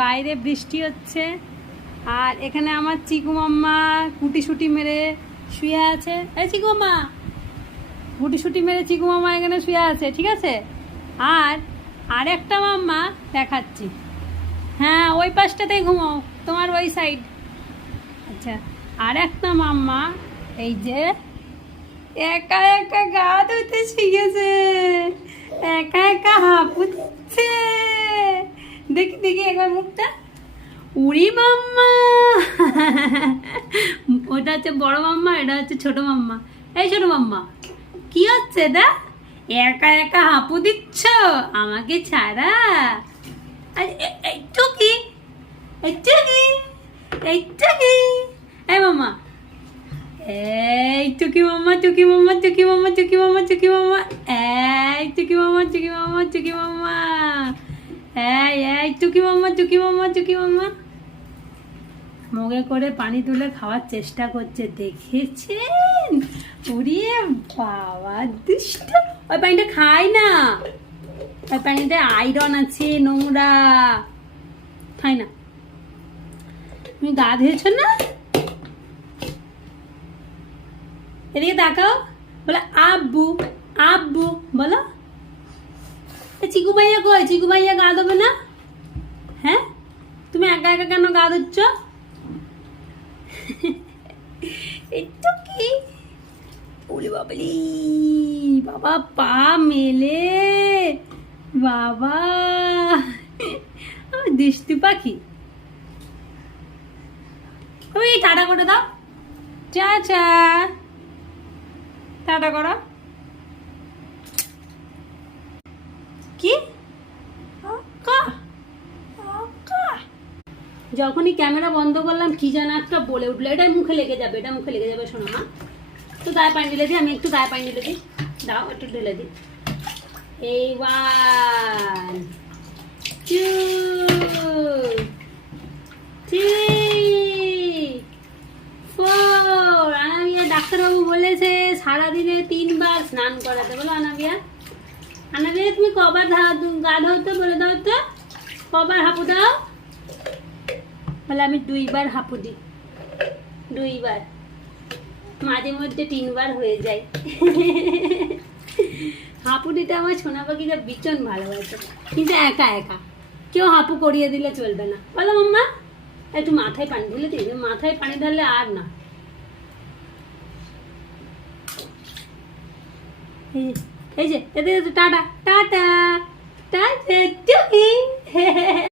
বাইরে বৃষ্টি হচ্ছে আর এখানে আমার চিকু মাম্মা গুটিসুটি মেরে শুয়ে আছে। এই চিকু মাম্মা, গুটিসুটি মেরে চিকু মাম্মা এখানে শুয়ে আছে, ঠিক আছে? আর আরেকটা মাম্মা দেখাচ্ছি, হ্যাঁ ওই পাশটাতেই ঘুমাও, তোমার ওই সাইড। আচ্ছা, আর একটা মাম্মা এই যে একা একা গা ধুতে শিখেছে, একা একা হাঁপু দিচ্ছে। দেখি দেখি একবার মুখটা। উড়ি মাম্মা, ওটা হচ্ছে বড় মাম্মা, এটা হচ্ছে ছোট মাম্মা। এই ছোট মাম্মা, কি হচ্ছে দা? একা একা হাঁপু দিচ্ছ আমাকে ছাড়া? একটু কি, একটু কি, একটু কি। এই মাম্মা, এই টুকি মাম্মা, টুকি মাম্মা, টুকি মাম্মা, টুকি মাম্মা, টুকি মাম্মা, এই টুকি মাম্মা, টুকি মাম্মা, টুকি মাম্মা, এই টুকি মাম্মা, টুকি মাম্মা, টুকি মাম্মা। মগে করে পানি তুলে খাওয়ার চেষ্টা করছে, দেখেছেন? ওরে বাবা দুষ্ট, ওই পানিটা খাই না, ওই পানিতে আয়রন আছে, নোংরা, খাই না। তুমি গা ধুয়েছ না? এদিকে তাকাও, বলে আব্বু আব্বু বলো। চিকু ভাইয়া কই? চিকু ভাইয়া গা দেবে না? হ্যাঁ, তুমি একা একা কেন গা ধুচ্ছ? একটু কি, ওরে বাবলি বাবা, পা মেলে বাবা, আমার দুষ্টু পাখি। ওই টাটা করে দাও, চা চা, টাটা করো। কি যখনই ক্যামেরা বন্ধ করলাম কি যেন একটা বলে উঠলো, এটা মুখে লেগে যাবে, এটা মুখে লেগে যাবে। শোনো মা, একটু গায়ে পানি ঢেলে দিই, আমি একটু গায়ে পানি ঢেলে দিই, দাও একটু ঢেলে দিই। এই 1 2 3 4। আনাবিয়া, ডাক্তারবাবু বলেছে সারাদিনে 3 বার স্নান করাতে। বলো আনাবিয়া, আনাবিয়া তুমি কবার গা ধোতে বলে দাও তো, কবার হাঁপু দাও? বলে আমি 2 বার হাঁপু দিই, 2 বার, মাঝে মধ্যে 3 বার হয়ে যায়। হাঁপু দিতে আমার সোনা পাখিটা ভীষণ ভালোবাসে, কিন্তু একা একা, কেউ হাঁপু করিয়ে দিলে চলবে না। বলো মাম্মা, একটু মাথায় পানি ঢেলে দিই, মাথায় পানি ঢাললে আর না। এই যে টাটা টাটা টাটা।